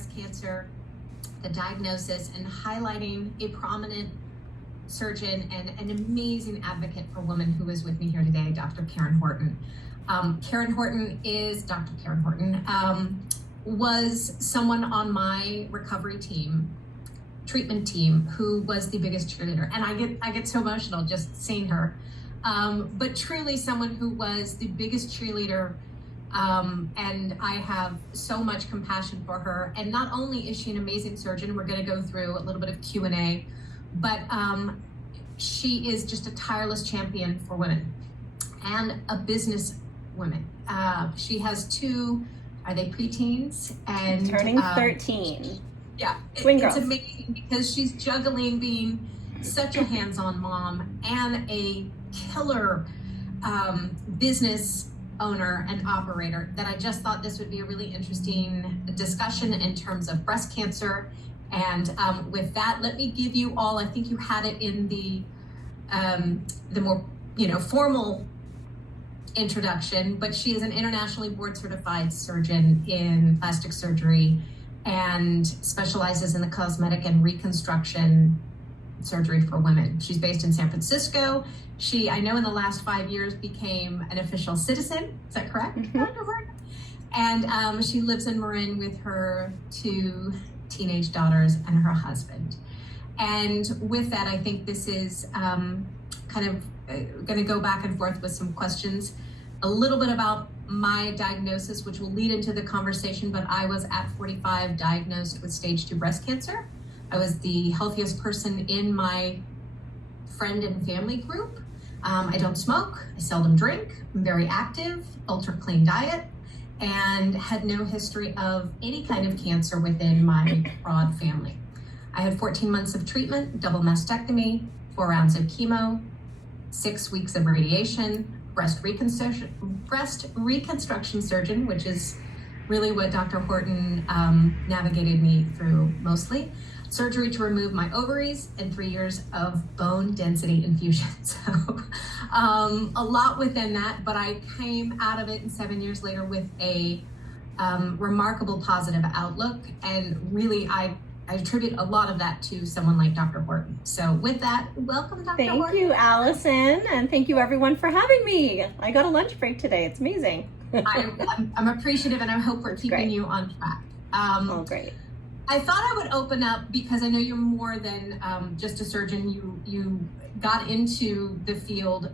breast cancer, the diagnosis, and highlighting a prominent surgeon and an amazing advocate for women who is with me here today, Dr. Karen Horton. Dr. Karen Horton was someone on my recovery team, treatment team, who was the biggest cheerleader. And I get so emotional just seeing her. But truly someone who was the biggest cheerleader. And I have so much compassion for her. And not only is she an amazing surgeon, we're going to go through a little bit of Q&A, but she is just a tireless champion for women and a business woman. She has two, are they preteens? And turning 13. Yeah, Twin it's girls. amazing because she's juggling being such a hands-on mom and a killer business owner and operator, that I just thought this would be a really interesting discussion in terms of breast cancer. And with that, let me give you all, I think you had it in the more formal introduction, but she is an internationally board certified surgeon in plastic surgery and specializes in the cosmetic and reconstruction surgery for women. She's based in San Francisco. She, I know in the last 5 years, became an official citizen. Is that correct? Mm-hmm. And she lives in Marin with her 2 teenage daughters and her husband. And with that, I think this is kind of going to go back and forth with some questions, a little bit about my diagnosis, which will lead into the conversation, but I was at 45 diagnosed with stage 2 breast cancer. I was the healthiest person in my friend and family group. I don't smoke, I seldom drink, I'm very active, ultra clean diet, and had no history of any kind of cancer within my broad family. I had 14 months of treatment, double mastectomy, 4 rounds of chemo, 6 weeks of radiation, breast reconstruction surgeon, which is really what Dr. Horton navigated me through mostly. Surgery to remove my ovaries and 3 years of bone density infusion. So a lot within that, but I came out of it 7 years later with a remarkable positive outlook. And really, I attribute a lot of that to someone like Dr. Horton. So with that, welcome, Dr. Horton. Thank you, Allison, and thank you everyone for having me. I got a lunch break today. It's amazing. I'm appreciative, and I hope we're keeping great. you on track. Oh, great. I thought I would open up because I know you're more than just a surgeon. You got into the field.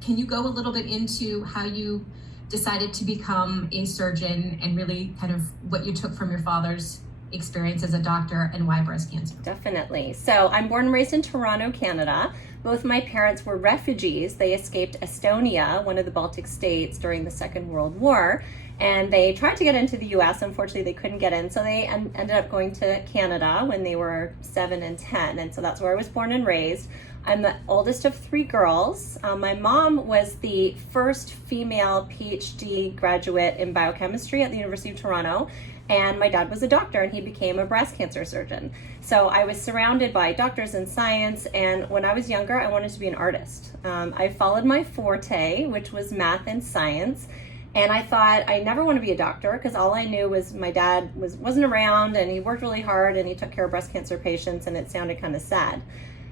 Can you go a little bit into how you decided to become a surgeon and really kind of what you took from your father's experience as a doctor and why breast cancer? Definitely. So I'm born and raised in Toronto, Canada. Both my parents were refugees. They escaped Estonia, one of the Baltic states, during the Second World War. And they tried to get into the US. Unfortunately, they couldn't get in. So they ended up going to Canada when they were 7 and 10. And so that's where I was born and raised. I'm the oldest of 3 girls. My mom was the first female PhD graduate in biochemistry at the University of Toronto. And my dad was a doctor, and he became a breast cancer surgeon. So I was surrounded by doctors in science. And when I was younger, I wanted to be an artist. I followed my forte, which was math and science. And I thought, I never want to be a doctor, because all I knew was my dad wasn't around, and he worked really hard, and he took care of breast cancer patients, and it sounded kind of sad.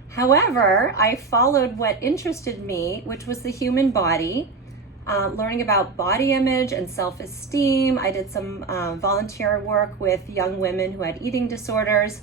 However, I followed what interested me, which was the human body, learning about body image and self-esteem. I did some volunteer work with young women who had eating disorders.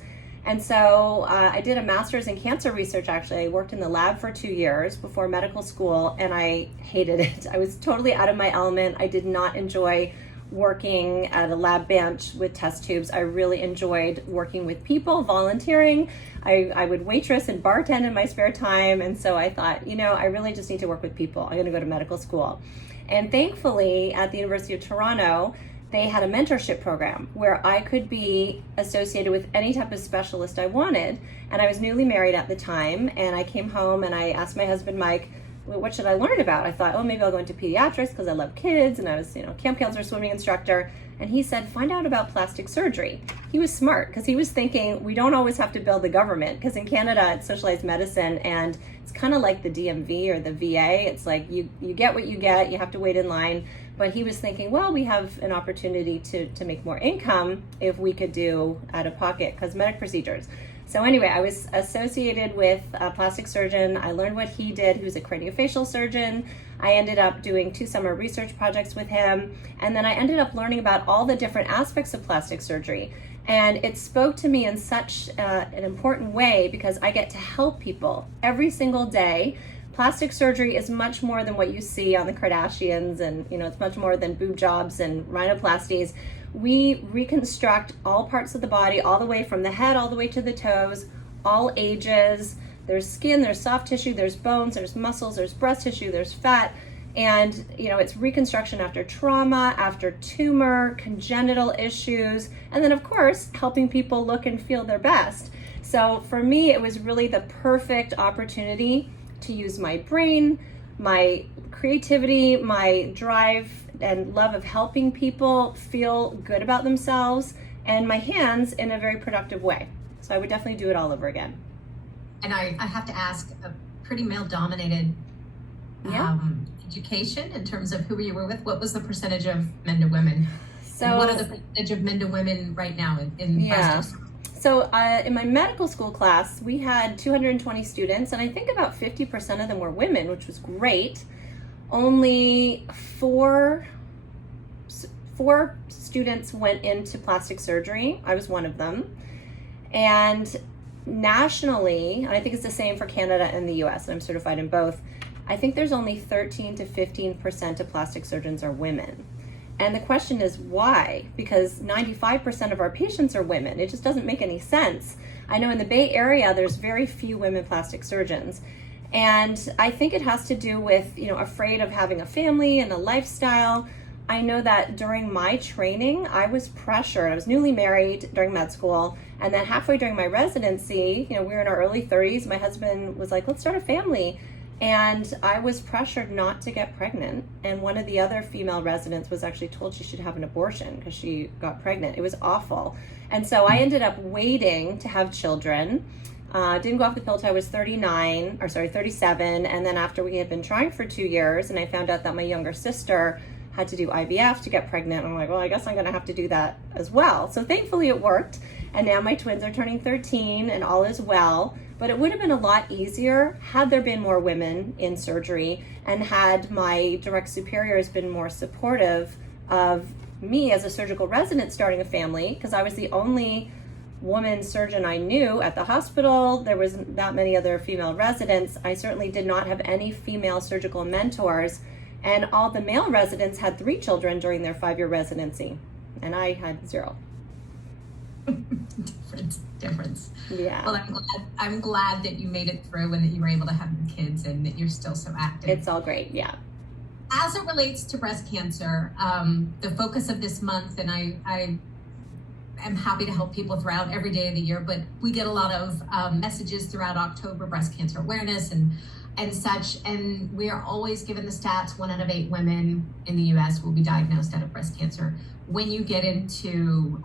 And so I did a master's in cancer research, actually. I worked in the lab for 2 years before medical school, and I hated it. I was totally out of my element. I did not enjoy working at a lab bench with test tubes. I really enjoyed working with people, volunteering. I would waitress and bartend in my spare time. And so I thought, I really just need to work with people. I'm going to go to medical school. And thankfully, at the University of Toronto, they had a mentorship program where I could be associated with any type of specialist I wanted. And I was newly married at the time, and I came home and I asked my husband, Mike, well, what should I learn about? I thought, maybe I'll go into pediatrics because I love kids, and I was, camp counselor, swimming instructor. And he said, find out about plastic surgery. He was smart because he was thinking we don't always have to build the government, because in Canada it's socialized medicine, and it's kind of like the DMV or the VA. It's like you get what you get, you have to wait in line. But he was thinking, well, we have an opportunity to make more income if we could do out-of-pocket cosmetic procedures. So anyway, I was associated with a plastic surgeon. I learned what he did. He was a craniofacial surgeon. I ended up doing 2 summer research projects with him. And then I ended up learning about all the different aspects of plastic surgery. And it spoke to me in such an important way because I get to help people every single day. Plastic surgery is much more than what you see on the Kardashians, and it's much more than boob jobs and rhinoplasties. We reconstruct all parts of the body, all the way from the head all the way to the toes, all ages. There's skin, there's soft tissue, there's bones, there's muscles, there's breast tissue, there's fat. And it's reconstruction after trauma, after tumor, congenital issues, and then of course helping people look and feel their best. So for me, it was really the perfect opportunity to use my brain, my creativity, my drive and love of helping people feel good about themselves, and my hands in a very productive way. So I would definitely do it all over again. And I have to ask, a pretty male-dominated education in terms of who you were with. What was the percentage of men to women? So and what are the percentage of men to women right now in plastic surgery? So in my medical school class, we had 220 students, and I think about 50% of them were women, which was great. Only four students went into plastic surgery. I was one of them. And nationally, and I think it's the same for Canada and the US, and I'm certified in both, I think there's only 13 to 15% of plastic surgeons are women. And the question is why? Because 95% of our patients are women. It just doesn't make any sense. I know in the Bay Area, there's very few women plastic surgeons. And I think it has to do with, afraid of having a family and a lifestyle. I know that during my training, I was pressured. I was newly married during med school. And then halfway during my residency, we were in our early 30s. My husband was like, let's start a family. And I was pressured not to get pregnant. And one of the other female residents was actually told she should have an abortion because she got pregnant. It was awful. And so I ended up waiting to have children. Didn't go off the pill till I was 37. And then after we had been trying for 2 years, and I found out that my younger sister had to do IVF to get pregnant. I'm like, well, I guess I'm going to have to do that as well. So thankfully it worked. And now my twins are turning 13 and all is well. But it would have been a lot easier had there been more women in surgery and had my direct superiors been more supportive of me as a surgical resident starting a family, because I was the only woman surgeon I knew at the hospital. There wasn't that many other female residents. I certainly did not have any female surgical mentors, and all the male residents had 3 children during their 5-year residency, and I had 0. Difference. Yeah. Well, I'm glad that you made it through and that you were able to have the kids and that you're still so active. It's all great. Yeah. As it relates to breast cancer, the focus of this month, and I am happy to help people throughout every day of the year, but we get a lot of messages throughout October, breast cancer awareness and such, and we are always given the stats: 1 out of 8 women in the US will be diagnosed out of breast cancer. When you get into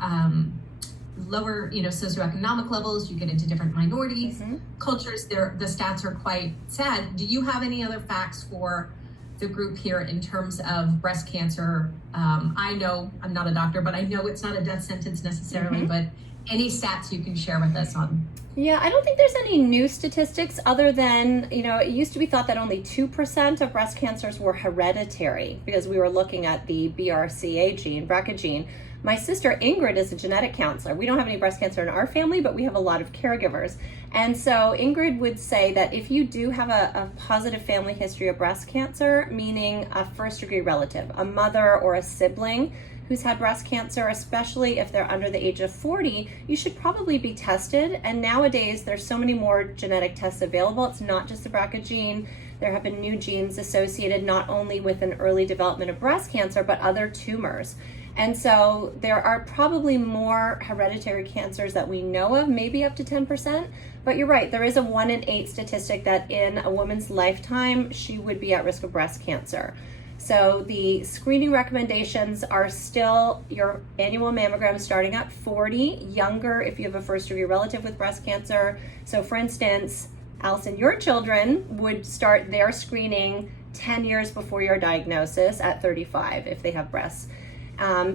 lower, socioeconomic levels, you get into different minorities, cultures, the stats are quite sad. Do you have any other facts for the group here in terms of breast cancer? I know, I'm not a doctor, but I know it's not a death sentence necessarily, but any stats you can share with us on? Yeah, I don't think there's any new statistics other than, it used to be thought that only 2% of breast cancers were hereditary because we were looking at the BRCA gene, BRCA gene. My sister Ingrid is a genetic counselor. We don't have any breast cancer in our family, but we have a lot of caregivers. And so Ingrid would say that if you do have a positive family history of breast cancer, meaning a first-degree relative, a mother or a sibling who's had breast cancer, especially if they're under the age of 40, you should probably be tested. And nowadays, there's so many more genetic tests available. It's not just the BRCA gene. There have been new genes associated not only with an early development of breast cancer, but other tumors. And so there are probably more hereditary cancers that we know of, maybe up to 10%. But you're right, there is a 1 in 8 statistic that in a woman's lifetime, she would be at risk of breast cancer. So the screening recommendations are still your annual mammogram starting at 40, younger if you have a first-degree relative with breast cancer. So for instance, Allison, your children would start their screening 10 years before your diagnosis at 35 if they have breasts.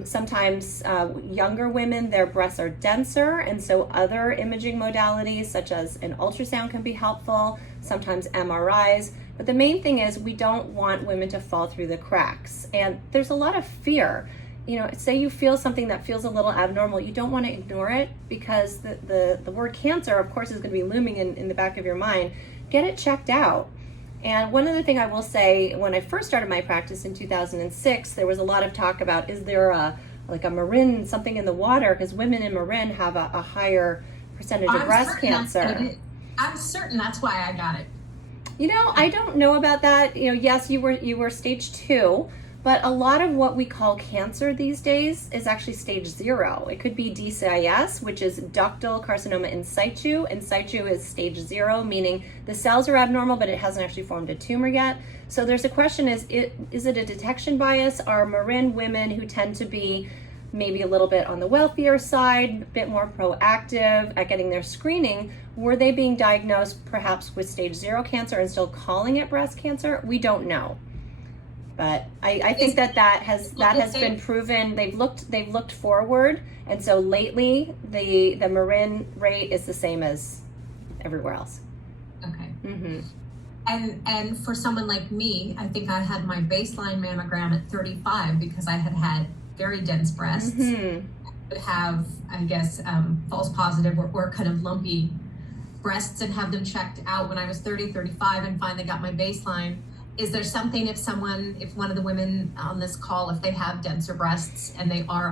Sometimes younger women, their breasts are denser, and so other imaging modalities such as an ultrasound can be helpful, sometimes MRIs. But the main thing is we don't want women to fall through the cracks. And there's a lot of fear. You know, say you feel something that feels a little abnormal, you don't want to ignore it, because the word cancer, of course, is going to be looming in the back of your mind. Get it checked out. And one other thing I will say, when I first started my practice in 2006, there was a lot of talk about, is there a Marin, something in the water? Because women in Marin have a higher percentage of breast cancer. I'm certain that's why I got it. You know, I don't know about that. You know, yes, you were stage 2, but a lot of what we call cancer these days is actually stage 0. It could be DCIS, which is ductal carcinoma in situ. In situ is stage 0, meaning the cells are abnormal, but it hasn't actually formed a tumor yet. So there's a question, is it a detection bias? Are Marin women who tend to be maybe a little bit on the wealthier side, a bit more proactive at getting their screening, were they being diagnosed perhaps with stage 0 cancer and still calling it breast cancer? We don't know. But I think that has been proven. They've looked forward, and so lately the Marin rate is the same as everywhere else. Okay. Mm-hmm. And for someone like me, I think I had my baseline mammogram at 35 because I had very dense breasts. Mm-hmm. Would have, I guess, false positive or kind of lumpy breasts, and have them checked out when I was 30, 35, and finally got my baseline. Is there something, if one of the women on this call, if they have denser breasts and they are